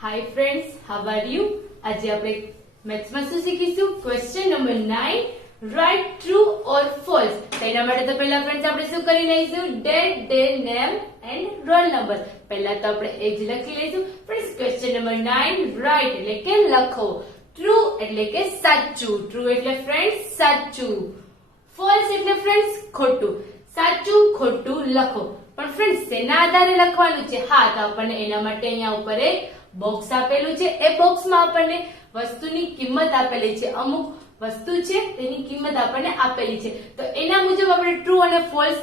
Hi friends, how are you? આજે આપણે મેથ્સમાં શું શીખીશું? Question number 9, write true or false. તેના માટે તો પહેલા ફ્રેન્ડ્સ આપણે શું કરી લઈશું? Date, day, name and roll number. પહેલા તો આપણે એ જ લખી લઈશું. ફ્રેન્ડ્સ ક્વેશ્ચન નંબર 9, રાઇટ એટલે કે લખો, ટ્રુ એટલે કે સાચું. ટ્રુ એટલે ફ્રેન્ડ્સ સાચું, ફોલ્સ એટલે ફ્રેન્ડ્સ ખોટું. સાચું ખોટું લખો. પણ ફ્રેન્ડ્સ શેના આધારે લખવાનું છે? હા, તો આપણને એના માટે અહીંયા ઉપર એક બોક્સ આપેલું છે. એ બોક્સમાં આપણને વસ્તુની કિંમત આપેલી છે. અમુક વસ્તુ છે તેની કિંમત આપણને આપેલી છે, તો એના મુજબ આપણે ટ્રુ અને ફોલ્સ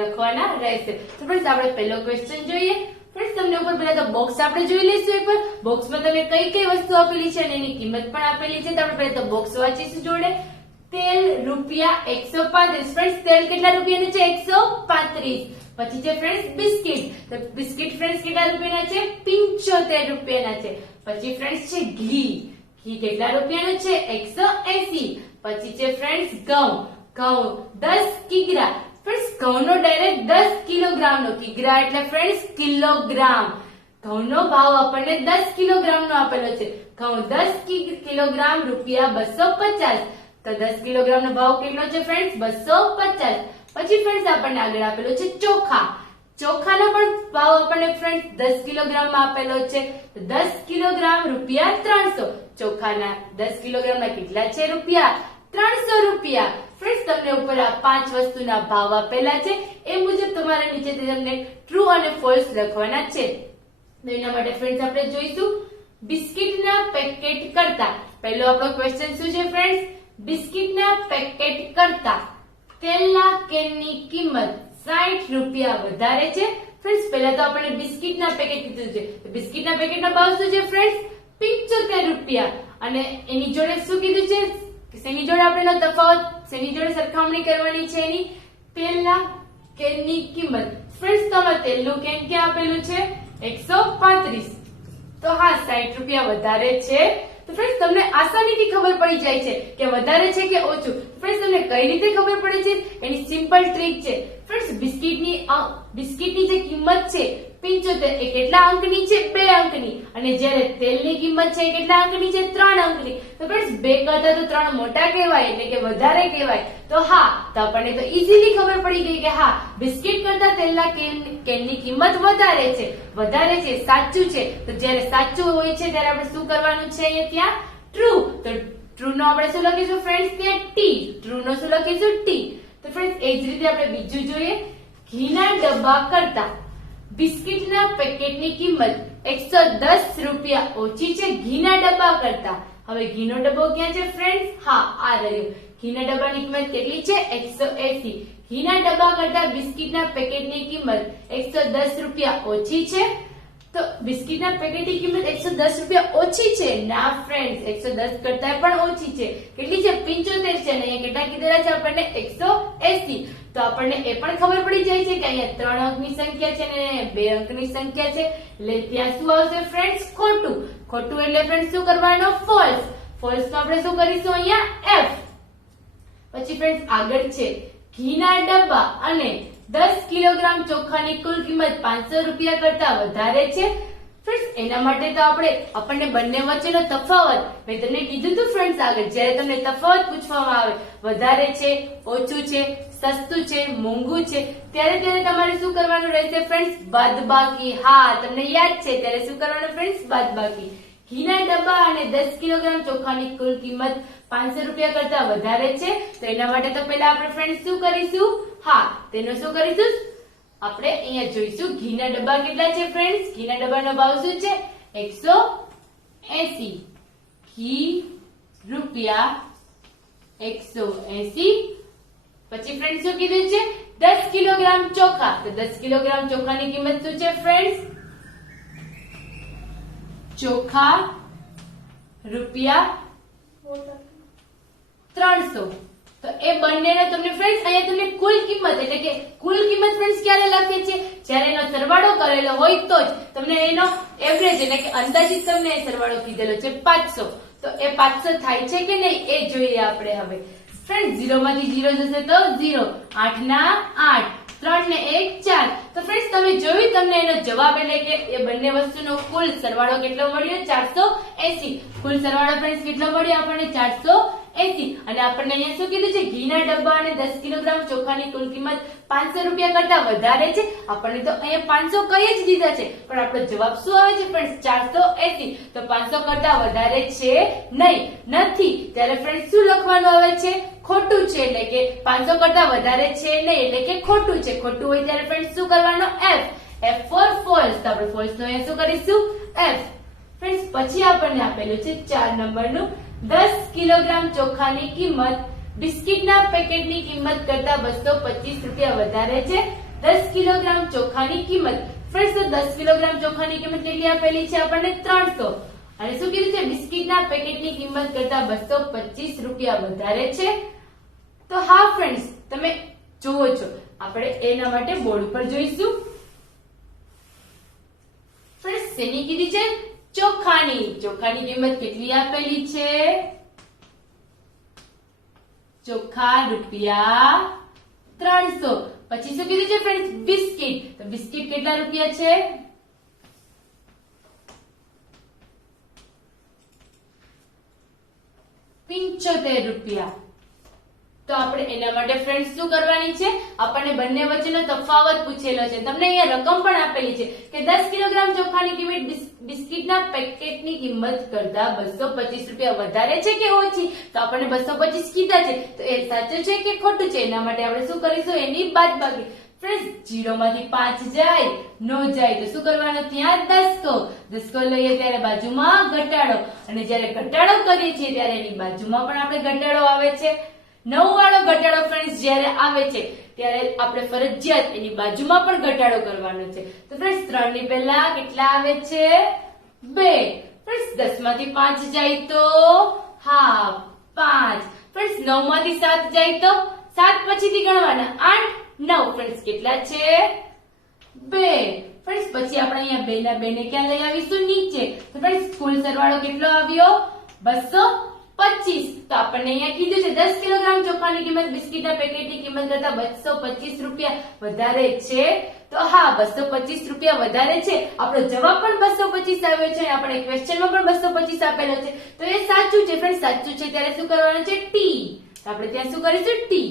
લખવાના રહેશે. તો ફ્રેન્ડ્સ આપણે પહેલો ક્વેશ્ચન જોઈએ. ફ્રેન્ડ્સ તમને ઉપર પહેલા તો બોક્સ આપણે જોઈ લઈશું. એકવાર બોક્સમાં તમે કઈ કઈ વસ્તુ આપેલી છે અને એની કિંમત પણ આપેલી છે. તો આપણે પહેલા તો બોક્સ વાંચીશું જોડે. તેલ રૂપિયા 135. ફ્રેન્ડ્સ તેલ કેટલા રૂપિયાનું છે? 135. પછી છે ફ્રેન્ડ્સ બિસ્કિટ. તો બિસ્કિટ ફ્રેન્ડ્સ કેટલા રૂપિયાના છે? 75 રૂપિયાના છે. પછી ફ્રેન્ડ્સ છે ઘી. ઘી કેટલા રૂપિયાનું છે? 180. પછી છે ફ્રેન્ડ્સ ઘઉં. ઘઉં 10 કિગ્રા. ફ્રેન્ડ્સ ઘઉંનો ડાયરેક્ટ 10 કિલોગ્રામનો. કિગ્રા એટલે ફ્રેન્ડ્સ કિલોગ્રામ. ઘઉંનો ભાવ આપણને 10 કિલોગ્રામનો આપેલો છે. ઘઉં 10 કિલોગ્રામ રૂપિયા 250. તો 10 કિલોગ્રામનો ભાવ કેટલો છે ફ્રેન્ડ્સ? 250. પછી ફ્રેન્ડ્સ આપણને આગળ આપેલો છે ચોખા. ચોખાનો પણ ભાવ આપણને ફ્રેન્ડ્સ 10 કિલોગ્રામમાં આપેલો છે. તો 10 કિલોગ્રામ રૂપિયા 300. ચોખાના 10 કિલોગ્રામના કેટલા છે રૂપિયા? 300 રૂપિયા. ફ્રેન્ડ્સ તમને ઉપર આ 5 વસ્તુના ભાવ આપેલા છે. એ મુજબ તમારે નીચે તમને ટ્રુ અને ફોલ્સ લખવાના છે. તો એના માટે ફ્રેન્ડ્સ આપણે જોઈશું બિસ્કિટના પેકેટ કરતા. પહેલો આપણો ક્વેશ્ચન શું છે ફ્રેન્ડ્સ? બિસ્કિટના પેકેટ કરતા તેલના કેનની કિંમત 60 રૂપિયા વધારે છે. ફ્રેન્ડ્સ પહેલા તો આપણે બિસ્કિટના પેકેટ કીધું છે. તો બિસ્કિટના પેકેટનો ભાવ શું છે ફ્રેન્ડ્સ? 75 રૂપિયા. અને એની જોડે શું કીધું છે? શેની જોડે આપણે તફાવત, શેની જોડે સરખામણી કરવાની છે? એની તેલના કેનની કિંમત. ફ્રેન્ડ્સ તમારે તેલનું કેન ક્યાં આપેલું છે? 135. તો હા 60 રૂપિયા વધારે છે. તો ફ્રેન્ડ્સ તમને આસાનીથી ખબર પડી જાય છે કે વધારે છે કે ઓછું. ફ્રેન્ડ્સ તમને કઈ રીતે ખબર પડે છે? એની સિમ્પલ ટ્રીક છે. ફ્રેન્ડ્સ બિસ્કિટની જે કિંમત છે 75 એ કેટલા અંકની છે? 2 અંકની. અને જ્યારે તેલની કિંમત છે કેટલા અંકની છે? 3 અંકની. તો ફ્રેન્ડ્સ 2 કરતા તો 3 મોટા કહેવાય એટલે કે વધારે કહેવાય. તો હા, તો આપણને તો ઈઝીલી ખબર પડી ગઈ કે હા બિસ્કિટ કરતા તેલના કેનની કિંમત વધારે છે. વધારે છે, સાચું છે. તો જ્યારે સાચું હોય છે ત્યારે આપણે શું કરવાનું છે? અહીંયા ત્યાં ટ્રુ. તો ટ્રુ નો આપણે શું લખીશું ફ્રેન્ડ્સ? ત્યાં ટી. ટ્રુ નો શું લખીશું? ટી. તો ફ્રેન્ડ્સ એ જ રીતે આપણે બીજું જોઈએ. ઘીના ડબ્બા કરતા બિસ્કિટના પેકેટની કિંમત 110 રૂપિયા ઓછી છે ઘીના ડબ્બા કરતા. હવે ઘીનો ડબ્બો ક્યાં છે ફ્રેન્ડ્સ? હા, આ રહ્યો. ઘીના ડબ્બાની કિંમત કેટલી છે? 180. ઘીના ડબ્બા કરતા બિસ્કિટના પેકેટની કિંમત 110 રૂપિયા ઓછી છે. તો બિસ્કિટના પેકેટની કિંમત 110 રૂપિયા ઓછી છે? ના ફ્રેન્ડ્સ, 110 કરતા પણ ઓછી છે. કેટલી છે? 75 છે. અને અહીંયા કેટલા કીધેલા છે આપણને? 180. તો આપણને એ પણ ખબર પડી જાય છે કે અહીંયા 3 અંકની સંખ્યા છે અને 2 અંકની સંખ્યા છે. એટલે ત્યાં શું આવશે ફ્રેન્ડ્સ? ખોટું. ખોટું એટલે ફ્રેન્ડ્સ શું કરવાનો? ફોલ્સ. ફોલ્સ માં આપણે શું કરીશું? અહીંયા F. પછી ફ્રેન્ડ્સ આગળ છે ઘીના ડબ્બા અને 10 કિલોગ્રામ ચોખાની કુલ કિંમત 500 રૂપિયા કરતા વધારે છે. ફ્રેન્ડ્સ એના માટે તો આપણને બંને વચ્ચેનો તફાવત મેં તમને કીધું હતું ફ્રેન્ડ્સ આગળ. જ્યારે તમને તફાવત પૂછવામાં આવે વધારે છે, ઓછું છે, સસ્તું છે, મોંઘું છે, ત્યારે તમારે શું કરવાનું રહેશે ફ્રેન્ડ્સ? બાદબાકી. હા, તમને યાદ છે ત્યારે શું કરવાનું ફ્રેન્ડ્સ? બાદબાકી. ઘીના ડબ્બા અને 10 કિલોગ્રામ ચોખાની કુલ કિંમત 500 રૂપિયા કરતા વધારે છે. તો એના માટે તો પહેલા આપણે ફ્રેન્ડ્સ શું કરીશું? હા, તેનો શું કરીશું? આપણે અહીંયા જોઈશું ઘીના ડબ્બા કેટલા છે ફ્રેન્ડ્સ? ઘીના ડબ્બાનો ભાવ શું છે? 180. ઘી રૂપિયા 180. પછી ફ્રેન્ડ્સ શું કીધું છે? 10 કિલોગ્રામ ચોખા. તો 10 કિલોગ્રામ ચોખાની કિંમત શું છે ફ્રેન્ડ્સ? ચોખા રૂપિયા 300. તો એ બંનેનો તમને ફ્રેન્ડ્સ અહીંયા તમને કુલ કિંમત એટલે કે કુલ કિંમત ફ્રેન્ડ્સ ક્યારે લખે છે? જ્યારે એનો સરવાળો કરેલો હોય તો જ તમને એનો એવરેજ એટલે કે અંદાજિત તમને સરવાળો કીધેલો છે 500. તો એ 500 થાય છે કે નહીં એ જોઈએ આપણે હવે. ફ્રેન્ડ્સ 0 માંથી 0 જશે તો 0. 8 ના 8. 3 ને 1 4. તો ફ્રેન્ડ્સ તમે જોયું, તમને એનો જવાબ એટલે કે એ બંને વસ્તુનો કુલ સરવાળો કેટલો મળ્યો? 480. કુલ સરવાળો ફ્રેન્ડ્સ કેટલો મળ્યો આપણને? 480. અને આપણને અહીંયા શું કીધું છે? ઘીના ડબ્બા અને 10 કિલોગ્રામ ચોખાની કુલ કિંમત 500 રૂપિયા કરતા વધારે છે. આપણને તો અહીંયા 500 કહી જ દીધા છે, પણ આપણો જવાબ શું આવે છે ફ્રેન્ડ્સ? 480. તો 500 કરતા વધારે છે નહીં, નથી. ત્યારે ફ્રેન્ડ્સ શું લખવાનું આવે છે? ખોટું છે. એટલે કે 500 કરતા વધારે છે નહીં, એટલે કે ખોટું છે. ખોટું હોય ત્યારે ફ્રેન્ડ્સ શું કરવાનો? F. F for false. તો આપણે false નો અહીંયા શું કરીશું? F. ફ્રેન્ડ્સ પછી આપણને આપેલું છે 4 નંબરનું, 10 કિલોગ્રામ ચોખાની કિંમત બિસ્કિટના પેકેટની કિંમત કરતા 225 રૂપિયા વધારે છે. 10 કિલોગ્રામ ચોખાની કિંમત. ફ્રેન્ડ્સ તો 10 કિલોગ્રામ ચોખાની કિંમત કેટલી આપેલી છે આપણને? 300. અને શું કીધું છે? બિસ્કિટના પેકેટની કિંમત કરતા 225 રૂપિયા વધારે છે. તો હા ફ્રેન્ડ્સ, તમે જુઓ છો, આપણે એના માટે બોર્ડ ઉપર જોઈશું. ફ્રેન્ડ્સ શેની કીધી છે? ચોખાની. ચોખાની કિંમત કેટલી આપેલી છે? ચોખા રૂપિયા 300. પછી શું કીધું છે ફ્રેન્ડ્સ? બિસ્કિટ. તો બિસ્કિટ કેટલા રૂપિયા છે? 75 રૂપિયા. તો આપણે એના માટે ફ્રેન્ડ્સ શું કરવાની છે? આપણને બંને વચ્ચેનો તફાવત પૂછેલો છે. તમને અહીંયા રકમ પણ આપેલી છે કે 10 કિલોગ્રામ ચોખાની કિંમત બિસ્કિટના પેકેટની કિંમત કરતા 225 રૂપિયા વધારે છે કે ઓછી? તો આપણને 225 કીધા છે, તો એ સાચું છે કે ખોટું છે? એના માટે આપણે શું કરીશું? એની બાદબાકી. ફ્રેન્ડ્સ 0 માંથી 5 જાય, નો જાય તો શું કરવાનું? ત્યાં દસકો લઈએ ત્યારે બાજુમાં ઘટાડો, અને જ્યારે ઘટાડો કરીએ છીએ ત્યારે એની બાજુમાં પણ આપણે ઘટાડો આવે છે. 9 વાળો ઘટાડો ફ્રેન્ડ્સ જ્યારે આવે છે ત્યારે આપણે ફરજિયાત એની બાજુમાં પણ ઘટાડો કરવાનો છે. તો ફ્રેન્ડ્સ 3 ની પહેલા કેટલા આવે છે? 2. ફ્રેન્ડ્સ 10 માંથી 5 જાય તો હા 5. ફ્રેન્ડ્સ 9 માંથી 7 જાય તો 7 પછીથી ગણવાના 8 9. ફ્રેન્ડ્સ કેટલા છે? 2. ફ્રેન્ડ્સ પછી આપણે અહીંયા 2 ના 2 ને ક્યાં લઈ આવીશું? નીચે. તો ફ્રેન્ડ્સ કુલ સરવાળો કેટલો આવ્યો? 225. તો આપણને અહીંયા કીધું છે 10 કિલોગ્રામ ચોખાની કિંમત બિસ્કિટના પેકેટની કિંમત કરતા 225 રૂપિયા વધારે છે. તો હા 225 રૂપિયા વધારે છે. આપણો જવાબ પણ 225 આવ્યો છે. આપણે ક્વેશ્ચનમાં પણ 225 આપેલો છે. તો એ સાચું છે ફ્રેન્ડ્સ. સાચું છે ત્યારે શું કરવાનું છે? ટી. તો આપણે ત્યાં શું કરીશું? ટી.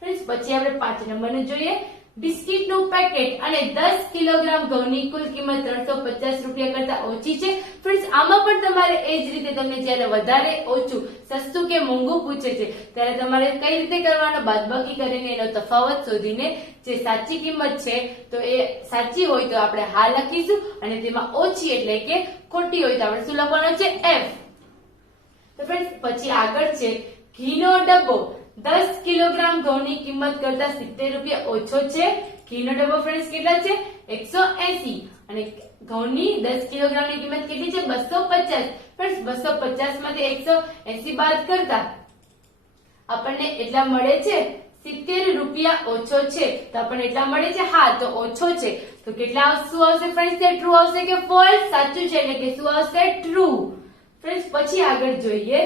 ફ્રેન્ડ્સ પછી આપણે 5 નંબરનું જોઈએ. બિસ્કિટનું પેકેટ અને 10 કિલોગ્રામ ઘઉંની કુલ કિંમત 350 રૂપિયા કરતા ઓછી છે. ફ્રેન્ડ્સ આમાં પણ તમારે એ જ રીતે તમને જ્યારે વધારે ઓછું, સસ્તું કે મોંઘું પૂછે છે ત્યારે તમારે કઈ રીતે કરવાનો? બાદબાકી કરીને એનો તફાવત શોધીને જે સાચી કિંમત છે તો એ સાચી હોય તો આપણે હા લખીશું, અને તેમાં ઓછી એટલે કે ખોટી હોય તો આપણે શું લખવાનું છે? F. તો ફ્રેન્ડ્સ પછી આગળ છે ઘીનો ડબ્બો 10 કિલોગ્રામ ઘઉંની કિંમત કરતા 70 રૂપિયા ઓછો છે. ઘીનો ડબ્બો ફ્રેન્ડ્સ કેટલા છે? 180. અને ઘઉંની 10 કિલોગ્રામની કિંમત કેટલી છે? 250. ફ્રેન્ડ્સ 250 માંથી 180 બાદ કરતા આપણને એટલા મળે છે 70 રૂપિયા ઓછો છે. તો આપણને એટલા મળે છે? હા તો ઓછો છે. તો કેટલા શું આવશે ફ્રેન્ડ્સ? તે ટ્રુ આવશે કે ફોલ્સ? સાચું છે એટલે કે શું આવશે? ટ્રુ. ફ્રેન્ડ્સ પછી આગળ જોઈએ.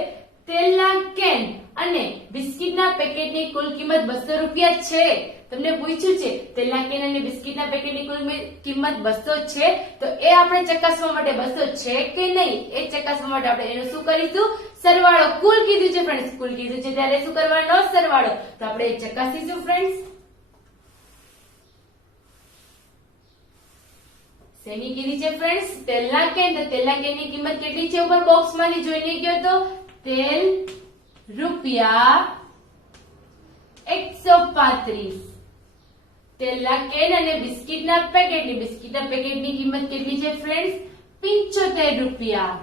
તેલના કેન અને બિસ્કિટના પેકેટની કુલ કિંમત 200 રૂપિયા છે. તમને પૂછ્યું છે તેલના કેન અને બિસ્કિટના પેકેટની કુલ કિંમત 200 છે, તો એ આપણે ચકાસવા માટે 200 છે કે નહીં એ ચકાસવા માટે આપણે એનું શું કરીશું? સરવાળો. કુલ કીધું છે ફ્રેન્ડ્સ, કુલ કીધું છે ત્યારે શું કરવાનો? સરવાળો. તો આપણે એ ચકાસીશું ફ્રેન્ડ્સ. શેની કીધી છે ફ્રેન્ડ્સ? તેલના કેન. તો તેલના કેનની કિંમત કેટલી છે? ઉપર બોક્સમાંથી જોઈને ગયો તો તેલ રૂપિયા 135. તેલના કેન અને બિસ્કિટના પેકેટની કિંમત કેટલી છે ફ્રેન્ડ્સ? 75 રૂપિયા.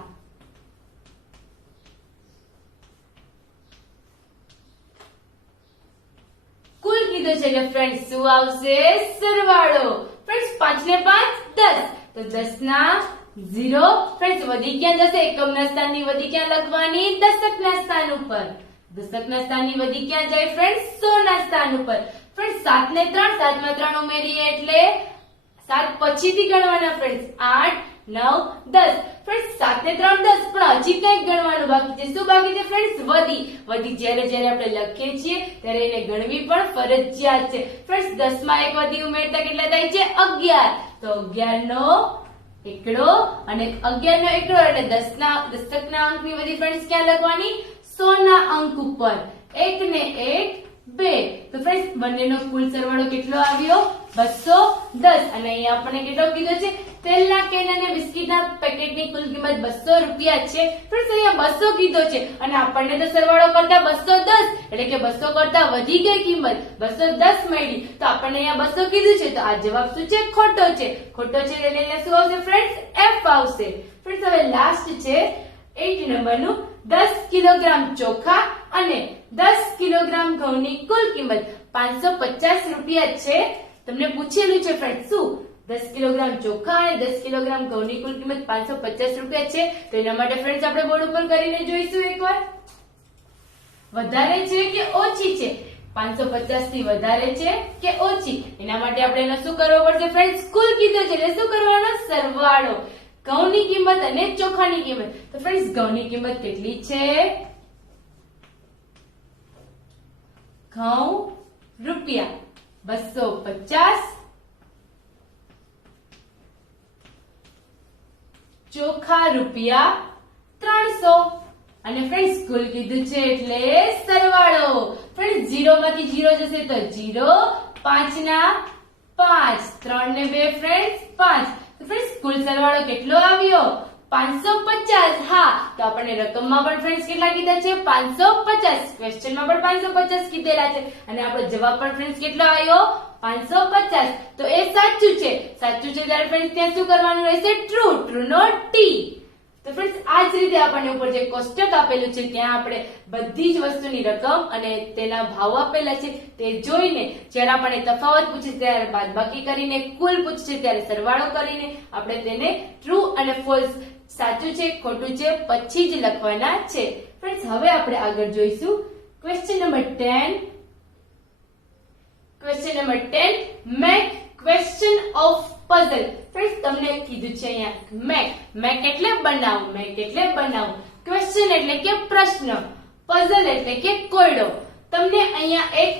કુલ કીધું છે એટલે ફ્રેન્ડ્સ શું આવશે? સરવાળો. ફ્રેન્ડ્સ 5 ને 5 10. તો 10 ના 0. ફ્રેન્ડ્સ વધી ક્યાં જશે? એકમના સ્થાનની વધી ક્યાં લખવાની? દશકના સ્થાન ઉપર. દશકના સ્થાનની વધી ક્યાં જાય ફ્રેન્ડ્સ? 100 ના સ્થાન ઉપર. ફ્રેન્ડ્સ 7 ને 3, 7 માં 3 ઉમેરીએ એટલે 7 પછીથી ગણવાના ફ્રેન્ડ્સ. 8 9 10 ફ્રેન્ડ્સ 7 ને 3 10 પણ હજી કંઈક ગણવાનું બાકી છે. શું બાકી છે ફ્રેન્ડ્સ? વધી જ્યારે આપણે લખીએ છીએ ત્યારે એને ગણવી પણ ફરજિયાત છે. ફ્રેન્ડ્સ 10 માં એક વધી ઉમેરતા કેટલા થાય છે? 11. તો 11 નો એકડો અને 11 નો એકડો એટલે દશકના અંકની વધી ફ્રેન્ડ્સ ક્યાં લખવાની? 100 ના અંક ઉપર. 1 ને 1 2. તો ફ્રેન્ડ્સ બંનેનો કુલ સરવાળો કેટલો આવ્યો? 210. અને અહીંયા આપણને કેટલો કીધો છે? તેલના કેન અને બિસ્કિટના પેકેટની કુલ કિંમત 200 રૂપિયા છે. ફ્રેન્ડ્સ અહીંયા 200 કીધો છે અને આપણને તો સરવાળો કરતા 210 એટલે કે 200 કરતા વધી ગઈ કિંમત 210 મળી. તો આપણને અહીંયા 200 કીધું છે તો આ જવાબ શું છે? ખોટો છે. ખોટો છે એટલે અહીંયા શું આવશે ફ્રેન્ડ્સ? F આવશે. ફ્રેન્ડ્સ હવે લાસ્ટ છે 8 નંબરનું 10 કિલોગ્રામ ચોખા અને 10 કિલોગ્રામ ઘઉંની કુલ કિંમત 550 રૂપિયા છે. તમને પૂછેલું છે ફ્રેન્ડ્સ શું 10 કિલોગ્રામ ચોખા અને 10 કિલોગ્રામ ઘઉંની કુલ કિંમત 550 રૂપિયા છે. તો એના માટે ફ્રેન્ડ્સ આપણે બોર્ડ ઉપર કરીને જોઈશું એકવાર. વધારે છે કે ઓછી છે? 550 થી વધારે છે કે ઓછી? એના માટે આપણે એનો શું કરવો પડશે ફ્રેન્ડ્સ? કુલ કીધો છે એટલે શું કરવાનો? સરવાળો. ઘઉંની કિંમત અને ચોખાની કિંમત. તો ફ્રેન્ડ્સ ઘઉંની કિંમત કેટલી છે? ઘઉં રૂપિયા 250, ચોખા રૂપિયા 300 અને ફ્રેન્ડ્સ કુલ કીધું છે એટલે સરવાળો. ફ્રેન્ડ્સ 0 માંથી 0 જશે તો 0, 5 ના 5, 3 ને 2 ફ્રેન્ડ્સ 5. તો ફ્રેન્ડ્સ કુલ સરવાળો કેટલો આવ્યો? 550. હા તો આપણને રકમમાં પણ ફ્રેન્ડ્સ કેટલા કીધા છે? 550. ક્વેશ્ચનમાં પણ 550 કીધેલા છે અને આપણો જવાબ પણ ફ્રેન્ડ્સ કેટલો આવ્યો? 550. તો એ સાચું છે. સાચું છે ત્યારે ફ્રેન્ડ્સ ત્યાં શું કરવાનું રહેશે? ટ્રુ. ટ્રુ નો ટી. તો ફ્રેન્ડ્સ આ જ રીતે આપણને ઉપર જે કોષ્ટક આપેલું છે ત્યાં આપણે બધી જ વસ્તુની રકમ અને તેના ભાવ આપેલા છે તે જોઈને જ્યારે આપણને તફાવત પૂછે ત્યારે બાદબાકી કરીને, કુલ પૂછે ત્યારે સરવાળો કરીને આપણે તેને ટ્રુ અને ફોલ્સ, સાચું છે ખોટું છે પછી જ લખવાના છે. ફ્રેન્ડ્સ હવે આપણે આગળ જોઈશું question number 10. Question number 10, make question of puzzle. Friends તમને કીધું છે અહીંયા મેક એટલે બનાવ, મેક એટલે બનાવ, ક્વેશ્ચન એટલે કે પ્રશ્ન, પઝલ એટલે કે કોયડો. તમને અહીંયા એક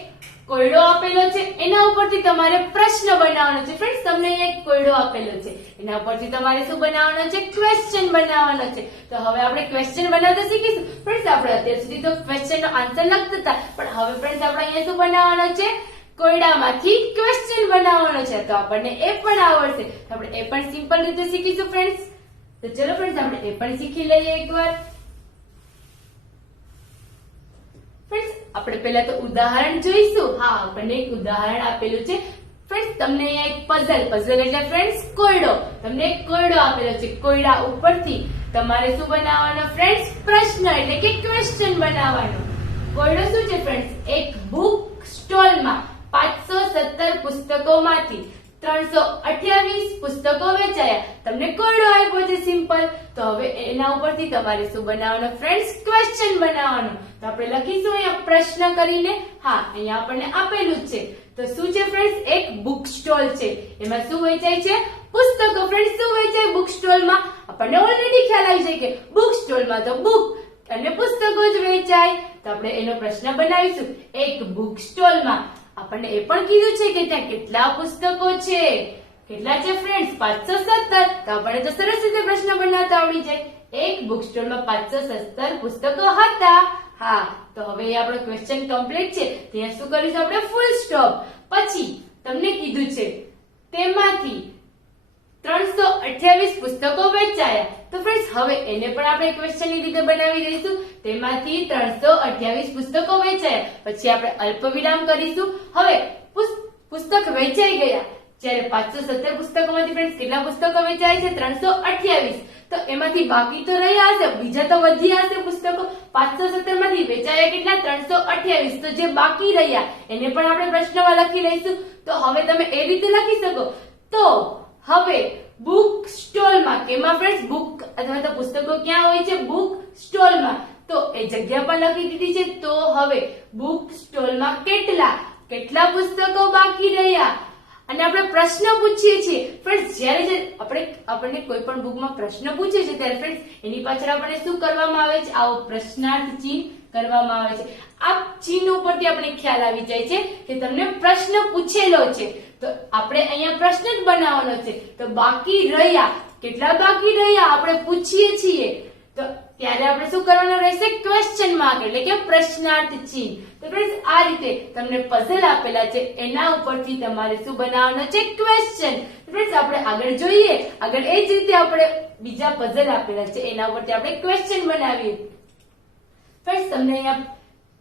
કોયડો આપેલો છે એના ઉપરથી તમારે પ્રશ્ન બનાવવાનો છે. ફ્રેન્ડ્સ તમને અહીંયા એક કોયડો આપેલો છે એના ઉપરથી તમારે શું બનાવવાનો છે? ક્વેશ્ચન બનાવવાનો છે. તો હવે આપણે ક્વેશ્ચન બનાવતા શીખીશું. ફ્રેન્ડ્સ આપણે અત્યાર સુધી તો ક્વેશ્ચન નો આન્સર લખતા હતા પણ હવે ફ્રેન્ડ્સ આપણે અહીંયા શું બનાવવાનો છે? કોયડામાંથી ક્વેશ્ચન બનાવવાનો છે. તો આપણને એ પણ આવડશે. તો આપણે એ પણ સિમ્પલ રીતે શીખીશું ફ્રેન્ડ્સ. તો ચલો ફ્રેન્ડ્સ આપણે એ પણ શીખી લઈએ એકવાર. ફ્રેન્ડ્સ આપણે પહેલા તો ઉદાહરણ જોઈશું. હા આપણને એક ઉદાહરણ આપેલું છે. ફ્રેન્ડ્સ તમને અહીંયા એક પઝલ એટલે ફ્રેન્ડ્સ કોયડો, તમને એક કોયડો આપેલો છે. કોયડા ઉપરથી તમારે શું બનાવવાનો ફ્રેન્ડ્સ? પ્રશ્ન એટલે કે ક્વેશ્ચન બનાવવાનો. કોયડો શું છે ફ્રેન્ડ્સ? એક બુક સ્ટોલમાં 517 પુસ્તકોમાંથી 328 પુસ્તકો વેચાયા. તમને કોયડો આપ્યો છે સિમ્પલ. તો હવે એના ઉપરથી તમારે શું બનાવવાનો ફ્રેન્ડ્સ? ક્વેશ્ચન બનાવવાનો. તો આપણે લખીશું અહીંયા પ્રશ્ન કરીને. હા અહીંયા આપણને આપેલું જ છે. તો શું છે ફ્રેન્ડ્સ? એક બુક સ્ટોલ છે. એમાં શું વેચાય છે? પુસ્તકો. ફ્રેન્ડ્સ શું વેચાય બુક સ્ટોલમાં? આપણને ઓલરેડી ખ્યાલ આવી જાય કે બુક સ્ટોલમાં તો બુક અને પુસ્તકો જ વેચાય. તો આપણે એનો પ્રશ્ન બનાવીશું. એક બુક સ્ટોલમાં આપણને એ પણ કીધું છે કે ત્યાં કેટલા પુસ્તકો છે? કેટલા છે ફ્રેન્ડ્સ? 517. તો આપણને તો સરસ રીતે પ્રશ્ન બનાવતા આવડી જાય. એક બુક સ્ટોલમાં 517 પુસ્તકો હતા. હા તો હવે આપણો ક્વેશ્ચન કમ્પ્લીટ છે. ત્યાં શું કરીશું આપણે? Full stop. પછી તમને કીધું છે તેમાંથી 328 પુસ્તકો વેચાયા. તો ફ્રેન્ડ્સ હવે એને પણ આપણે ક્વેશ્ચનની રીતે બનાવી દઈશું. તેમાંથી 328 પુસ્તકો વેચાયા. પછી આપણે અલ્પવિરામ કરીશું. હવે પુસ્તક વેચાઈ ગયા. જ્યારે 517 પુસ્તકોમાંથી ફ્રેન્ડ્સ કેટલા પુસ્તકો વેચાય છે? 328. તો એમાંથી બાકી તો રહ્યા હશે, બીજા તો વધ્યા હશે પુસ્તકો. 517 માંથી વેચાયા કેટલા? 328. તો જે બાકી રહ્યા એને પણ આપણે પ્રશ્નમાં લખી લઈશું. તો હવે તમે એ રીતે લખી શકો. તો હવે બુક સ્ટોલમાં, કેમાં ફ્રેન્ડ્સ? બુક અથવા તો પુસ્તકો ક્યાં હોય છે? બુક સ્ટોલમાં. તો એ જગ્યા પર લખી દીધી છે. તો હવે બુક સ્ટોલમાં કેટલા પુસ્તકો બાકી રહ્યા? અને આપણે પ્રશ્ન પૂછીએ છીએ ફ્રેન્ડ્સ, જ્યારે આપણને કોઈ પણ બુકમાં પ્રશ્ન પૂછે છે ત્યારે ફ્રેન્ડ્સ એની પાછળ આપણને શું કરવામાં આવે છે? આવો પ્રશ્નાર્થ ચિહ્ન કરવામાં આવે છે. આ ચિહ્ન ઉપરથી આપણે ખ્યાલ આવી જાય છે કે તમને પ્રશ્ન પૂછેલો છે. તો આપણે અહીંયા પ્રશ્ન જ બનાવવાનો છે. તો બાકી રહ્યા, કેટલા બાકી રહ્યા આપણે પૂછીએ છીએ, તો ત્યારે આપણે શું કરવાનું રહેશે? ક્વેશ્ચન માર્ક એટલે કે પ્રશ્નાર્થ ચિહ્ન. તો ફ્રેન્ડ્સ આ રીતે તમને પઝલ આપેલા છે, એના ઉપરથી તમારે શું બનાવવાનું છે? ક્વેશ્ચન. ફ્રેન્ડ્સ આપણે આગળ જોઈએ, આગળ એ જ રીતે આપણે બીજા પઝલ આપેલા છે એના ઉપરથી આપણે ક્વેશ્ચન બનાવીએ. ફ્રેન્ડ્સ તમને અહીંયા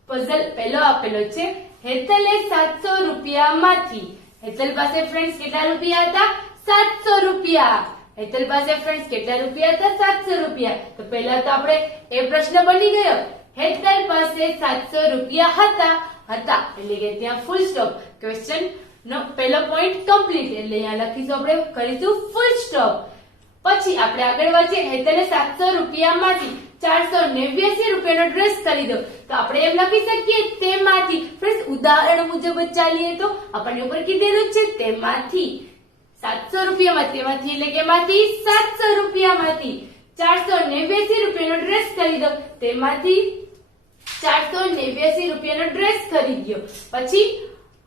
પઝલ પહેલો આપેલો છે, હેતલે 700 રૂપિયામાંથી, હેતલ પાસે ફ્રેન્ડ્સ કેટલા રૂપિયા હતા? 700 રૂપિયા. હેતલ પાસે ફ્રેન્ડ્સ કેટલા રૂપિયા હતા? 700 રૂપિયા. તો પહેલા તો આપણે એ પ્રશ્ન બની ગયો, હેતલ પાસે 700 રૂપિયા હતા એટલે કે ત્યાં ફૂલ સ્ટોપ. ક્વેશ્ચન નો પહેલો પોઈન્ટ કમ્પ્લીટ એટલે અહીંયા લખીશું, આપણે કરીશું ફૂલ સ્ટોપ. પછી આપણે આગળ વધીએ, હેતલે 700 રૂપિયામાંથી 489 રૂપિયાનો ડ્રેસ ખરીદ્યો. તો આપણે એમ લખી શકીએ તેમાંથી. ફ્રેન્ડ્સ ઉદાહરણ મુજબ ચાલીએ તો આપણને ઉપર કીધેલું છે તેમાંથી 700 રૂપિયામાં, તેમાંથી એટલે કે એમાંથી 700 રૂપિયામાંથી 489 રૂપિયાનો ડ્રેસ ખરીદ્યો, તેમાંથી 489 રૂપિયાનો ડ્રેસ ખરીદ્યો. પછી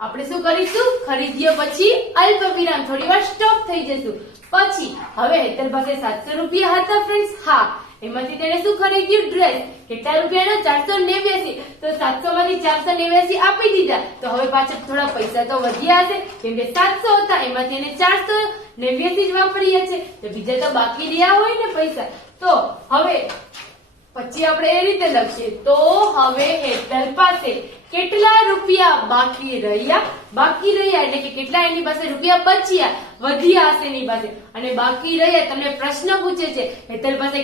આપણે શું કરીશું? ખરીદ્યો પછી અલ્પ વિરામ, થોડી વાર સ્ટોપ થઈ જશું. પછી હવે હેતલ પાસે 700 રૂપિયા હતા ફ્રેન્ડ્સ, હા, એમાંથી તેને શું ખરીદ્યું? ડ્રેસ. કેટલા રૂપિયાનો? 489. તો 700 માંથી 489 આપી દીધા. તો હવે પાછળ થોડા પૈસા તો વધ્યા હશે, કેમ કે 700 હતા એમાંથી એને 489 જ વાપર્યા છે, તો બીજા તો બાકી રહ્યા હોય ને પૈસા. તો હવે પછી આપણે એ રીતે લખીએ, તો હવે હેતલ પાસે કેટલા રૂપિયા બાકી રહ્યા? બાકી રહ્યા એટલે કે કેટલા એની પાસે રૂપિયા બચ્યા, વધ્યા હશે એની પાસે, અને બાકી રહ્યા. તમને પ્રશ્ન પૂછે છે હેતલ પાસે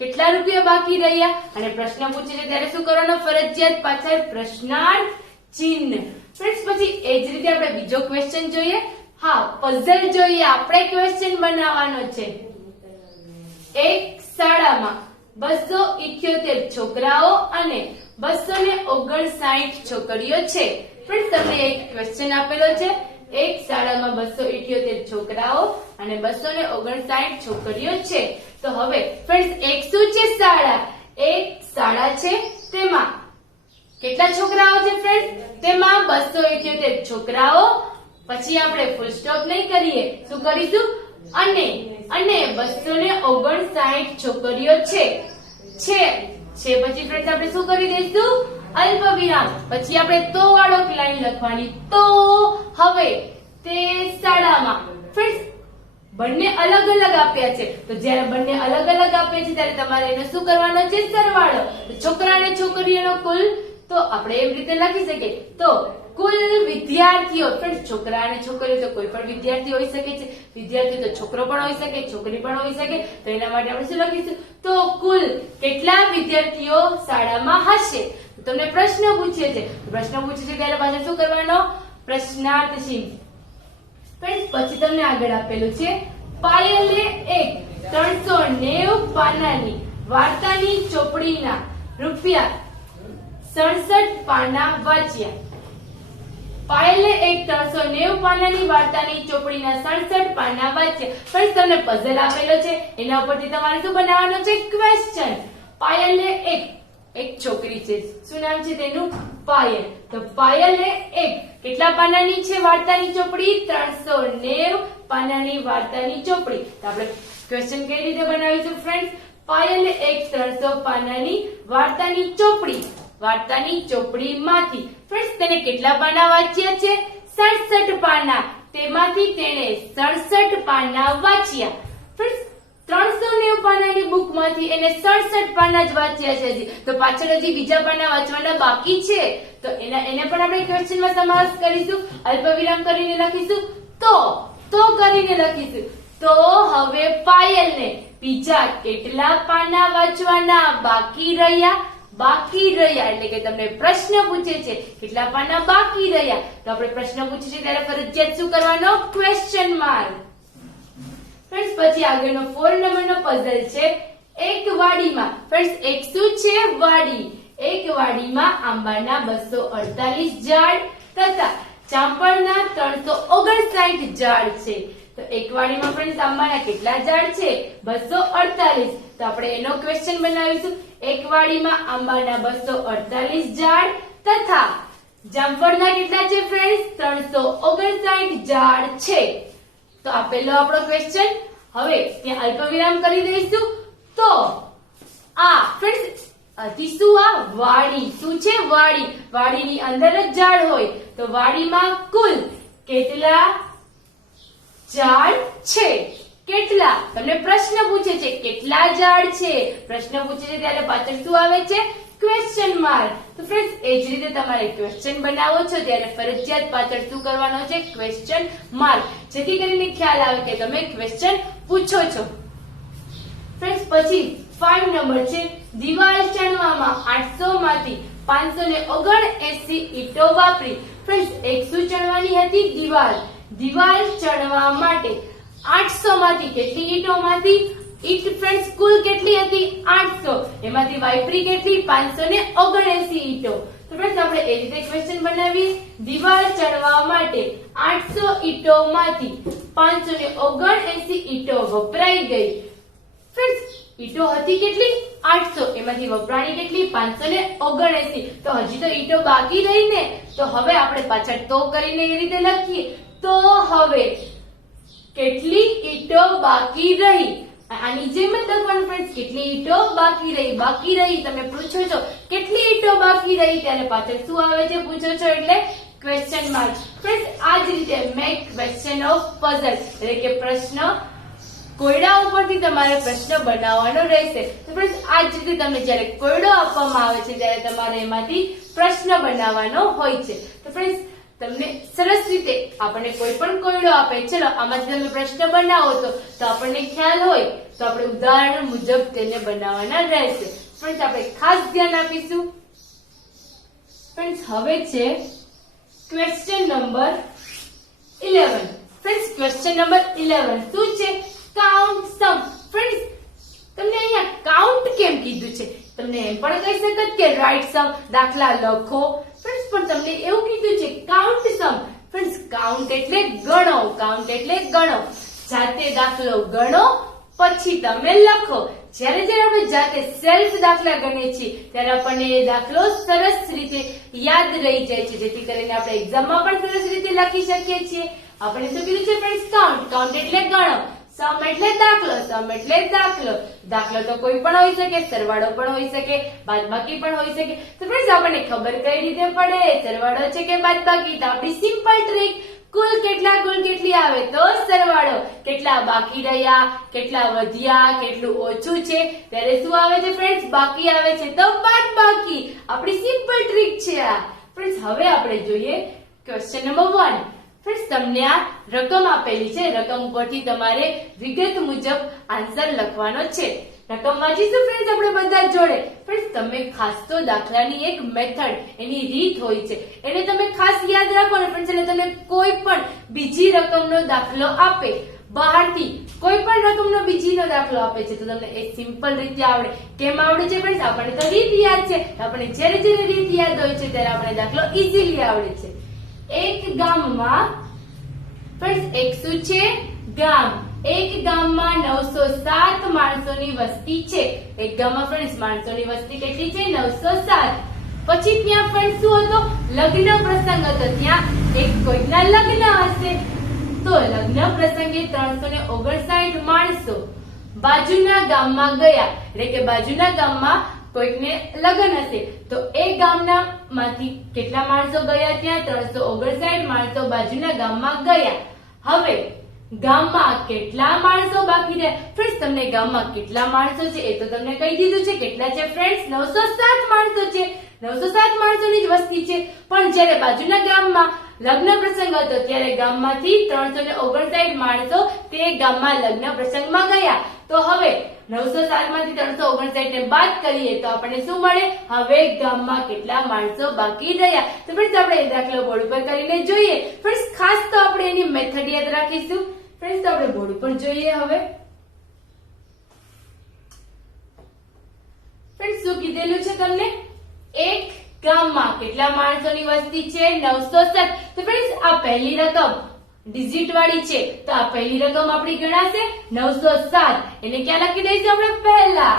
કેટલા રૂપિયા બાકી રહ્યા, અને પ્રશ્ન પૂછે છે ત્યારે શું કરવાનો? ફરજિયાત પાછળ પ્રશ્નાર્થ ચિહ્ન. ફ્રેન્ડ્સ પછી એ જ રીતે આપણે બીજો ક્વેશ્ચન જોઈએ. હા, પઝલ જોઈએ. આપણે ક્વેશ્ચન બનાવવાનો છે. એક શાળામાં 278 છોકરાઓ અને 259 છોકરીઓ છે. ફ્રેન્ડ્સ તમને એક ક્વેશ્ચન આપેલો છે, એક શાળામાં 278 છોકરાઓ અને 259 છોકરીઓ છે. તો હવે ફ્રેન્ડ્સ એક શું છે? શાળા. એક શાળા છે, તેમાં કેટલા છોકરાઓ છે ફ્રેન્ડ્સ? તેમાં 278 છોકરાઓ. પછી આપણે ફૂલ સ્ટોપ નહીં કરીએ, શું કરીશું? અને 259 છોકરીઓ છે. પછી ફ્રેન્ડ્સ આપણે શું કરી દઈશું? અલ્પ વિરામ. પછી આપણે તો વાળો લાઈન લખવાની. તો હવે તે શાળામાં. ફ્રેન્ડ્સ બંને અલગ અલગ આપ્યા છે, તો જ્યારે બંને અલગ અલગ આપ્યા છે ત્યારે તમારે એનો શું કરવાનો છે? સરવાળો. છોકરા અને છોકરીઓનો કુલ, તો આપણે એમ રીતે લખી શકીએ, તો કુલ વિદ્યાર્થીઓ. ફ્રેન્ડ્સ છોકરા અને છોકરીઓ તો કોઈ પણ વિદ્યાર્થી હોઈ શકે છે, વિદ્યાર્થી તો છોકરો પણ હોઈ શકે, છોકરી પણ હોઈ શકે. તો એના માટે આપણે શું લખીશું? તો કુલ કેટલા વિદ્યાર્થીઓ શાળામાં હશે. તમને પ્રશ્ન પૂછે છે, ત્યારે પાછળ શું કરવાનો? પ્રશ્નાર્થ ચિહ્ન. ફ્રેન્ડ્સ પછી તમને આગળ આપેલું છે, પાયલે એક 390 પાનાની વાર્તાની ચોપડીના રૂપિયા 67 પાના વાંચ્યા. પાયલે એક 390 પાનાની વાર્તાની ચોપડીના 67 પાના વાંચ્યા. ફ્રેન્ડ્સ તમને પઝલ આપેલો છે, એના ઉપરથી તમારે શું બનાવવાનું છે? ક્વેશ્ચન. પાયલે એક છોકરી છે, શું નામ છે તેનું? પાયલ. તો પાયલે એક કેટલા પાનાની છે વાર્તાની ચોપડી? 390 પાનાની વાર્તાની ચોપડી. તો આપણે ક્વેશ્ચન કઈ રીતે બનાવીશું ફ્રેન્ડ્સ? પાયલે એક 300 પાનાની વાર્તાની ચોપડીમાંથી ફ્રેન્ડ્સ તેને કેટલા પાના વાંચ્યા છે? 67 પાના. તેમાંથી તેને 67 પાના વાંચ્યા. ફ્રેન્ડ્સ 390 પાનાની બુકમાંથી એને 67 પાના જ વાંચ્યા છે. તો પાછળ હજી બીજા પાના વાંચવાના બાકી છે, તો એને પણ આપણે ક્વેશ્ચનમાં સમાવેશ કરીશું. અલ્પ વિરામ કરીને લખીશું, તો કરીને લખીશું. તો હવે પાયલને બીજા કેટલા પાના વાંચવાના બાકી રહ્યા? એટલે કે તમને પ્રશ્ન પૂછે છે કેટલા પાના બાકી રહ્યા. તો આપણે પ્રશ્ન પૂછે છે ત્યારે ફરજિયાત શું કરવાનો? Question mark. ફ્રેન્ડ્સ પછી આગળનો 4 નંબરનો પઝલ છે, એક વાડીમાં. ફ્રેન્ડ્સ એક શું છે? વાડી. એક વાડીમાં આંબાના 248 ઝાડ તથા જામફળના 359 ઝાડ છે. તો એક વાડીમાં ફ્રેન્ડ્સ આંબાના કેટલા ઝાડ છે? 248. તો આપણે એનો ક્વેશ્ચન બનાવીશું. એક વાડીમાં આંબાના 248 ઝાડ તથા જામફળના કેટલા છે ફ્રેન્ડ્સ? 359 ઝાડ છે. તો આ પહેલો આપણો ક્વેશ્ચન. હવે ત્યાં અલ્પવિરામ કરી દઈશું. તો આ ફ્રેન્ડ્સ શું આ વાડી શું છે? વાડી. વાડીની અંદર જ ઝાડ હોય. તો વાડીમાં કુલ કેટલા ઝાડ છે? કેટલા? તમને પ્રશ્ન પૂછે છે કેટલા ઝાડ છે. પ્રશ્ન પૂછે છે ત્યારે પાછળ શું આવે છે? Question mark. તો ફ્રેન્ડ્સ એ જ રીતે તમારે ક્વેશ્ચન બનાવો છો ત્યારે ફરજિયાત પાછળ શું કરવાનો છે? ક્વેશ્ચન માર્ક, જેથી કરીને ખ્યાલ આવે કે તમે ક્વેશ્ચન પૂછો છો. ફ્રેન્ડ્સ પછી 5 નંબર છે, દિવાલ ચણવામાં 800 માંથી 579 ઈંટો વાપરી. ફ્રેન્ડ્સ એક શું ચણવાની હતી? દિવાલ. દિવાલ ચણવા માટે 800 માંથી કેટલી ઈંટોમાંથી? ઈંટ ફ્રેન્ડ્સ કુલ કેટલી હતી? 800. એમાંથી વાપરી કેટલી? 579 ઈંટો. તો ફ્રેન્ડ્સ આપણે એ રીતે ક્વેશ્ચન બનાવીએ. દિવાલ ચણવા માટે 800 ઈંટોમાંથી 579 ઈંટો વપરાઈ ગઈ. ફ્રેન્ડ્સ ઈંટો હતી કેટલી? 800. એમાંથી વપરાણી કેટલી? 579. તો હજી તો ઈંટો બાકી રહી ને. તો હવે આપણે પાછળ તો કરીને એ રીતે લખીએ. તો હવે કેટલી ઈંટો બાકી રહી? આની જેમ જ લખવાનું ફ્રેન્ડ્સ. કેટલી ઈંટો બાકી રહી? બાકી રહી તમે પૂછો છો કેટલી ઈંટો બાકી રહી ત્યારે પાછળ શું આવે છે? પૂછો છો એટલે ક્વેશ્ચન માર્ક. ફ્રેન્ડ્સ આ જ રીતે મેક ક્વેશ્ચન ઓફ પઝલ, એટલે કે પ્રશ્ન કોયડા ઉપરથી તમારે પ્રશ્ન બનાવવાનો રહેશે. તો ફ્રેન્ડ્સ આ જ રીતે તમને જ્યારે કોયડો આપવામાં આવે છે ત્યારે તમારે એમાંથી પ્રશ્ન બનાવવાનો હોય છે. તો ફ્રેન્ડ્સ તમને સરસ રીતે આપણને કોઈ પણ કોયડો આપે, ચલો આમાંથી તમે પ્રશ્ન બનાવો તો આપણને ખ્યાલ હોય તો આપણે ઉદાહરણ મુજબ તેને બનાવવાના રહેશે. ફ્રેન્ડ્સ આપણે ખાસ ધ્યાન આપીશું. ફ્રેન્ડ્સ હવે છે question number 11. Friends question number 11 શું છે? કાઉન્ટ સમ. ફ્રેન્ડ્સ તમને અહીંયા કાઉન્ટ કેમ કીધું છે? તમને એમ પણ કહી શકત કે રાઇટ સમ, દાખલા લખો. ફ્રેન્ડ્સ પણ તમને એવું કીધું છે કાઉન્ટ સમ. ફ્રેન્ડ્સ કાઉન્ટ એટલે ગણો. કાઉન્ટ એટલે ગણો. જાતે દાખલો ગણો પછી તમે લખો. જ્યારે આપણે જાતે સેલ્ફ દાખલા ગણીએ છીએ ત્યારે આપણને એ દાખલો સરસ રીતે યાદ રહી જાય છે, જેથી કરીને આપણે એક્ઝામમાં પણ સરસ રીતે લખી શકીએ છીએ. આપણે શું કીધું છે ફ્રેન્ડ્સ? કાઉન્ટ. કાઉન્ટ એટલે ગણો. સમ એટલે દાખલો. સમ એટલે દાખલો. દાખલો તો કોઈ પણ હોઈ શકે, સરવાળો પણ હોઈ શકે, બાદબાકી પણ હોઈ શકે. તો ફ્રેન્ડ્સ આપણને ખબર કઈ રીતે પડે સરવાળો છે કે બાદબાકી? તો આપણી સિમ્પલ ટ્રીક, કુલ કેટલી આવે તો સરવાળો. કેટલા બાકી રહ્યા, કેટલા વધ્યા, કેટલું ઓછું છે ત્યારે શું આવે છે ફ્રેન્ડ્સ? બાકી આવે છે તો બાદબાકી. આપણી સિમ્પલ ટ્રીક છે આ. ફ્રેન્ડ્સ હવે આપણે જોઈએ ક્વેશ્ચન નંબર 1. ફ્રેન્ડ્સ તમને આ રકમ આપેલી છે. રકમ ઉપરથી તમારે વિગત મુજબ આન્સર લખવાનો છે. રકમ વાંચીશું ફ્રેન્ડ્સ આપણે બધા જોડે. ફ્રેન્ડ્સ તમે ખાસ તો દાખલાની એક મેથડ, એની રીત હોય છે એને તમે ખાસ યાદ રાખો ને ફ્રેન્ડ્સ. એટલે તમને કોઈ પણ બીજી રકમનો દાખલો આપે, બહારથી કોઈ પણ રકમનો બીજીનો દાખલો આપે છે તો તમને એ સિમ્પલ રીતે આવડે. કેમ આવડે છે ફ્રેન્ડ્સ? આપણને તો રીત યાદ છે. આપણે જ્યારે રીત યાદ હોય છે ત્યારે આપણે દાખલો ઈઝીલી આવડે છે. એક ગામમાં ફ્રેન્ડ્સ એક શું છે? ગામ. એક ગામમાં 907 માણસોની વસ્તી છે. એક ગામમાં ફ્રેન્ડ્સ માણસોની વસ્તી કેટલી છે? 907. પછી ત્યાં ફ્રેન્ડ્સ શું હતો? લગ્ન પ્રસંગ હતો. ત્યાં એક કોઈકના લગ્ન હશે તો લગ્ન પ્રસંગે 359 માણસો બાજુના ગામમાં ગયા. એટલે કે બાજુના ગામમાં કોઈકને લગ્ન હશે તો એ ગામના માંથી કેટલા માણસો ગયા? ત્યાં 359 માણસો બાજુના ગામમાં ગયા. હવે ગામમાં કેટલા માણસો બાકી રહ્યા? ફ્રેન્ડ્સ તમને ગામમાં કેટલા માણસો છે એ તો તમને કહી દીધું છે. કેટલા છે ફ્રેન્ડ્સ? 907 માણસો છે. 907 માણસોની જ વસ્તી છે. પણ જ્યારે બાજુના ગામમાં લગ્ન પ્રસંગ હતો ત્યારે ગામમાંથી 359 માણસો તે ગામમાં લગ્ન પ્રસંગમાં ગયા. તો હવે 907 માંથી 359 ને બાદ કરીએ તો આપણને શું મળે? હવે ગામમાં કેટલા માણસો બાકી રહ્યા? તો ફ્રેન્ડ્સ આપણે એ દાખલો બોર્ડ ઉપર કરીને જોઈએ. ફ્રેન્ડ્સ ખાસ તો આપણે એની મેથડ યાદ રાખીશું. ફ્રેન્ડ્સ આપણે બોર્ડ ઉપર જોઈએ. હવે ફ્રેન્ડ્સ શું કીધેલું છે તમને? એક ગામમાં કેટલા માણસોની વસ્તી છે 907. તો ફ્રેન્ડ્સ આ પહેલી રકમ ડિજિટ વાળી છે તો આ પહેલી રકમ આપણી ગણાશે 907. એને ક્યાં લખી દઈશું આપણે પહેલા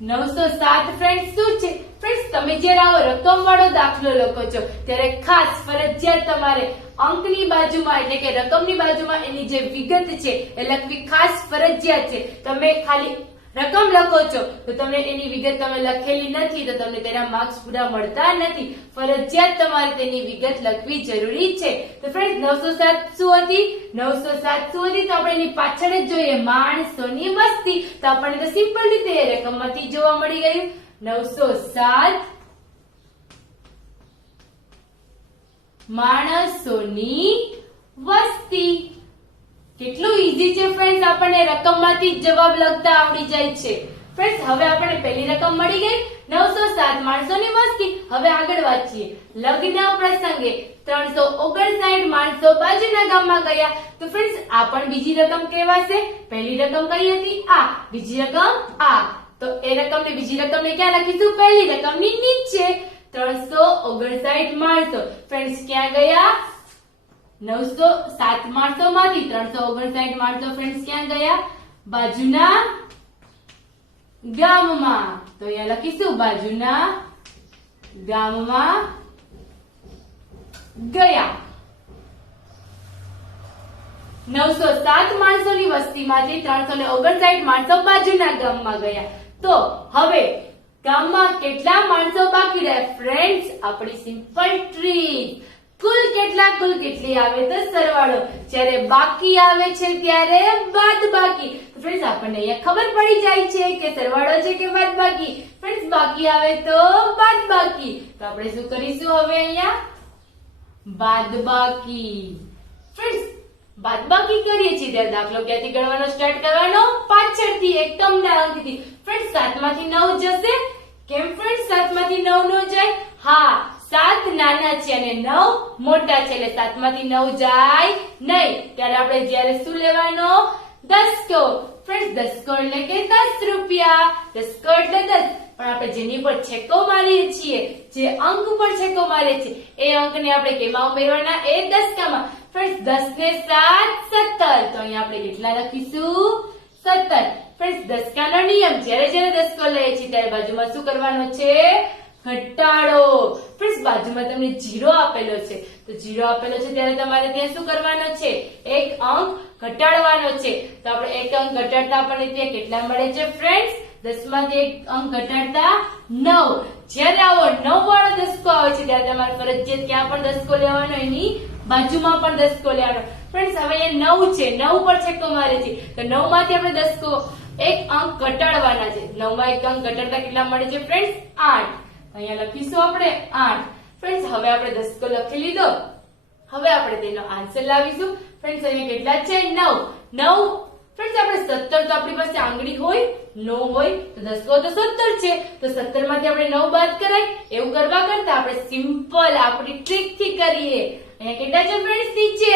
907. ફ્રેન્ડ્સ શું છે? ફ્રેન્ડ્સ તમે જ્યારે આવો રકમ વાળો દાખલો લખો છો ત્યારે ખાસ ફરજિયાત તમારે અંકની બાજુમાં એટલે કે રકમની બાજુમાં એની જે વિગત છે એ લખવી ખાસ ફરજિયાત છે. તમે ખાલી રકમ લખો છો તો તમને એની વિગત તમે લખેલી નથી તો તમને તેના માર્ક્સ પૂરા મળતા નથી. ફરજિયાત તમારે તેની વિગત લખવી જરૂરી છે. તો ફ્રેન્ડ્સ 907 શું હતી? 907 શું હતી? તો આપણે એની પાછળ જ જોઈએ માણસોની વસ્તી. તો આપણને તો સિમ્પલ રીતે એ રકમમાંથી જોવા મળી ગયું 907 માણસોની વસ્તી. કેટલું ઈઝી છે ફ્રેન્ડ્સ, આપણને રકમમાંથી જ જવાબ લખતા આવડી જાય છે. ફ્રેન્ડ્સ હવે આપણને પહેલી રકમ મળી ગઈ 907 માણસોની વસ્તી. હવે આગળ વાંચીએ. લગ્ન પ્રસંગે 359 માણસો બાજુના ગામમાં ગયા. તો ફ્રેન્ડ્સ આ પણ બીજી રકમ કહેવાશે. પહેલી રકમ કઈ હતી? આ. બીજી રકમ આ. તો એ રકમને બીજી રકમને ક્યાં લખીશું? પહેલી રકમની નીચે 359 માણસો. ફ્રેન્ડ્સ ક્યાં ગયા? 907 માણસો માંથી 359 માણસો ફ્રેન્ડ્સ ક્યાં ગયા? બાજુના ગામમાં. તો અહીંયા લખીશું બાજુના ગામમાં ગયા. 907 માણસોની વસ્તીમાંથી 359 માણસો બાજુના ગામમાં ગયા. તો હવે ગામમાં કેટલા માણસો બાકી રહ્યા? ફ્રેન્ડ્સ આપણી સિમ્પલ ટ્રીક કુલ કેટલી આવે તો સરવાળો, જ્યારે બાકી આવે છે ત્યારે બાદબાકી. ફ્રેન્ડ્સ આપણને અહીંયા ખબર પડી જાય છે કે સરવાળો છે કે બાદબાકી. ફ્રેન્ડ્સ બાકી આવે તો બાદબાકી. તો આપણે શું કરીશું હવે અહીંયા? બાદબાકી. ફ્રેન્ડ્સ બાદબાકી કરીએ છીએ ત્યારે દાખલો ક્યાંથી ગણવાનો સ્ટાર્ટ કરવાનો? પાછળથી એકમના અંકથી. ફ્રેન્ડ્સ 7 માંથી 9 જશે. કેમ ફ્રેન્ડ્સ 7 માંથી 9 નો જાય? હા 7 નાના છે અને 9 મોટા છે એટલે 7 માંથી 9 જાય નહીં. ત્યારે આપણે જ્યારે શું લેવાનો? દસકો. ફ્રેન્ડ્સ દસકો એટલે કે 10 રૂપિયા. દસકો એટલે 10. પણ આપણે જેની પર છેકો મારીએ છીએ, જે અંક પર છેકો મારીએ છીએ એ અંકને આપણે કેમાં ઉમેરવાના? એ દસકામાં. ફ્રેન્ડ્સ 10 ને 7 17. તો અહીંયા આપણે કેટલા લખીશું? 17. ફ્રેન્ડ્સ દસકાનો નિયમ, જ્યારે દસકો લઈએ છીએ ત્યારે બાજુમાં શું કરવાનો છે? ઘટાડો. ફ્રેન્ડ્સ બાજુમાં તમને 0 આપેલો છે તો 0 આપેલો છે ત્યારે તમારે ત્યાં શું કરવાનો છે? એક અંક ઘટાડવાનો છે. તો આપણે એક અંક ઘટાડતા આપણને ત્યાં કેટલા મળે છે? ફ્રેન્ડ્સ 10 માંથી એક અંક ઘટાડતા 9. જ્યારે આવો 9 વાળો દસકો આવે છે ત્યારે તમારે ફરજિયાત ક્યાં પણ દસકો લેવાનો, એની બાજુમાં પણ દસકો લેવાનો. ફ્રેન્ડ્સ હવે અહીંયા 9 છે, 9 પર છેકો મારે છે તો 9 માંથી આપણે દસકો એક અંક ઘટાડવાના છે. 9 માં એક અંક ઘટાડતા કેટલા મળે છે? ફ્રેન્ડ્સ 8. અહીંયા લખીશું આપણે 8. ફ્રેન્ડ્સ હવે આપણે દસકો લખી લીધો. હવે આપણે તેનો આન્સર લાવીશું. ફ્રેન્ડ્સ અહીંયા કેટલા છે? 9. ફ્રેન્ડ્સ આપણે 17 તો આપણી પાસે આંગળી હોય નો હોય તો દસકો તો 17 છે તો 17 માંથી આપણે 9 બાદ કરાય. એવું કરવા કરતા આપણે સિમ્પલ આપણી ટ્રીક થી કરીએ. અહીંયા કેટલા છે ફ્રેન્ડ્સ? નીચે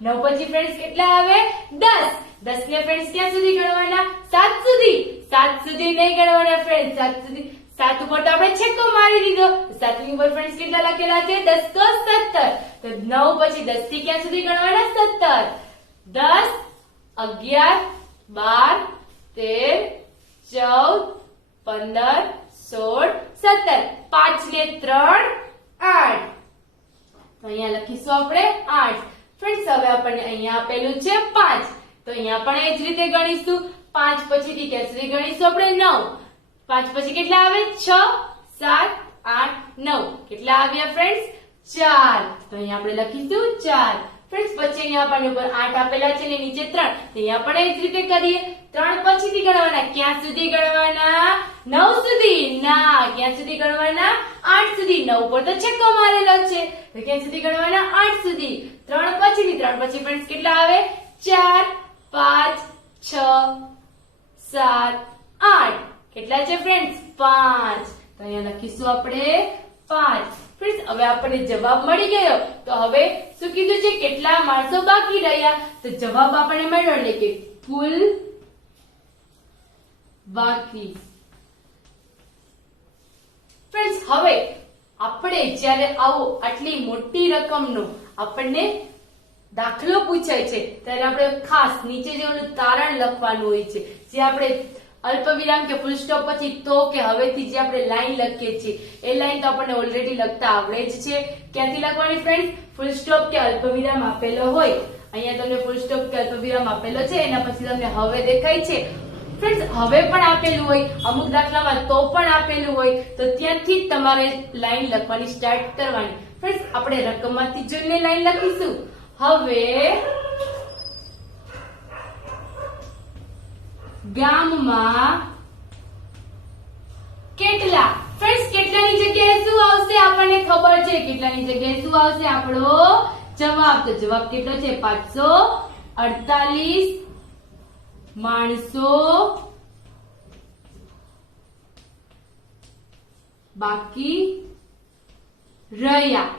9 પછી ફ્રેન્ડ્સ કેટલા આવે? 10. 10 ને ફ્રેન્ડ્સ ક્યાં સુધી ગણવાના? 7 સુધી. 7 સુધી નહીં ગણવાના ફ્રેન્ડ્સ. 7 સુધી 7 ઉપર તો આપણે છેકો મારી દીધો. 7 ની ઉપર ફ્રેન્ડ્સ કેટલા લખેલા છે? 10 કો 17. તો 9 પછી 10 થી ક્યાં સુધી ગણવાના? 17. 10 11 12 13 14 15 16 5 ને 3 8. તો અહીંયા લખીશું આપણે 8. ફ્રેન્ડ્સ હવે આપણને અહીંયા આપેલું છે 5 તો અહીંયા પણ એ જ રીતે ગણીશું. 5 પછીથી ક્યાં સુધી ગણીશું આપણે? 9. 5 પછી કેટલા આવે? 6 7 8 9. કેટલા આવ્યા ફ્રેન્ડ્સ? 4. તો અહીંયા આપણે લખીશું 4. ફ્રેન્ડ્સ પછી અહીંયા આપણને ઉપર 8 આપેલા છે ને નીચે 3. તો અહીંયા પણ એ જ રીતે કરીએ. 3 પછીથી ગણવાના. ક્યાં સુધી ગણવાના? 9 સુધી ના. ક્યાં સુધી ગણવાના? 8 સુધી. 9 પર તો છક્કો મારેલો છે તો ક્યાં સુધી ગણવાના? 8 સુધી. 3 પછીથી 3 પછી ફ્રેન્ડ્સ કેટલા આવે? 4 5 6 7 8. કેટલા છે ફ્રેન્ડ્સ? 5. તો અહીંયા લખીશું આપણે 5. ફ્રેન્ડ્સ હવે આપણને જવાબ મળી ગયો. તો હવે શું કીધું છે? કેટલા માણસો બાકી રહ્યા? તો જવાબ આપણને મળ્યો એટલે કે કુલ બાકી. ફ્રેન્ડ્સ હવે આપણે જ્યારે આટલી મોટી રકમનો આપણને દાખલો પૂછાય છે ત્યારે આપણે ખાસ નીચે જેવું તારણ લખવાનું હોય છે, જે આપણે અલ્પવિરામ કે ફૂલ સ્ટોપ પછી તો કે હવેથી જે આપણે લાઈન લખીએ છીએ એ લાઈન તો આપણને ઓલરેડી લખતા આવડે જ છે. ક્યાંથી લખવાની ફ્રેન્ડ્સ? ફૂલ સ્ટોપ કે અલ્પવિરામ આપેલો હોય, અહીંયા તમને ફૂલ સ્ટોપ કે અલ્પવિરામ આપેલો છે, એના પછી તમને હવે દેખાય છે. ફ્રેન્ડ્સ હવે પણ આપેલું હોય, અમુક દાખલામાં તો પણ આપેલું હોય, તો ત્યાંથી તમારે લાઈન લખવાની સ્ટાર્ટ કરવાની. ફ્રેન્ડ્સ આપણે રકમમાંથી જોઈને લાઈન લખીશું. હવે ગામમાં કેટલા? ફ્રેન્ડ્સ કેટલાની જગ્યાએ શું આવશે આપણને ખબર છે. કેટલાની જગ્યાએ શું આવશે આપણો જવાબ? તો જવાબ કેટલો છે? 548 માણસો બાકી રહ્યા.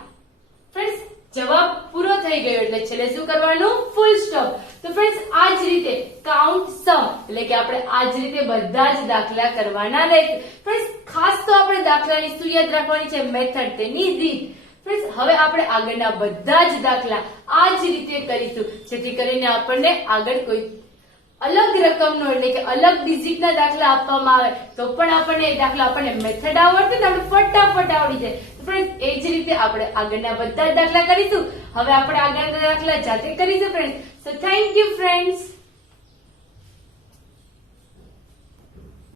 ફ્રેન્ડ્સ જવાબ પૂરો થઈ ગયો એટલે છેલ્લે શું કરવાનું? Full stop. તો ફ્રેન્ડ્સ આ જ રીતે કાઉન્ટ સમ એટલે કે આપણે આ જ રીતે બધા જ દાખલા કરવાના રહેશે. ફ્રેન્ડ્સ ખાસ તો આપણે દાખલાની શું યાદ રાખવાની છે? મેથડ, તેની રીત. ફ્રેન્ડ્સ હવે આપણે આગળના બધા જ દાખલા આ જ રીતે કરીશું, જેથી કરીને આપણને આગળ કોઈ અલગ રકમનો એટલે કે અલગ ડિજિટના દાખલા આપવામાં આવે તો પણ આપણને એ દાખલા આપણને મેથડ આવડશે ને આપણે ફટાફટ આવડી જાય. ફ્રેન્ડ્સ એ જ રીતે આપણે આગળના બધા જ દાખલા કરીશું. હવે આપણે આગળના દાખલા જાતે કરીશું friends. So thank you friends.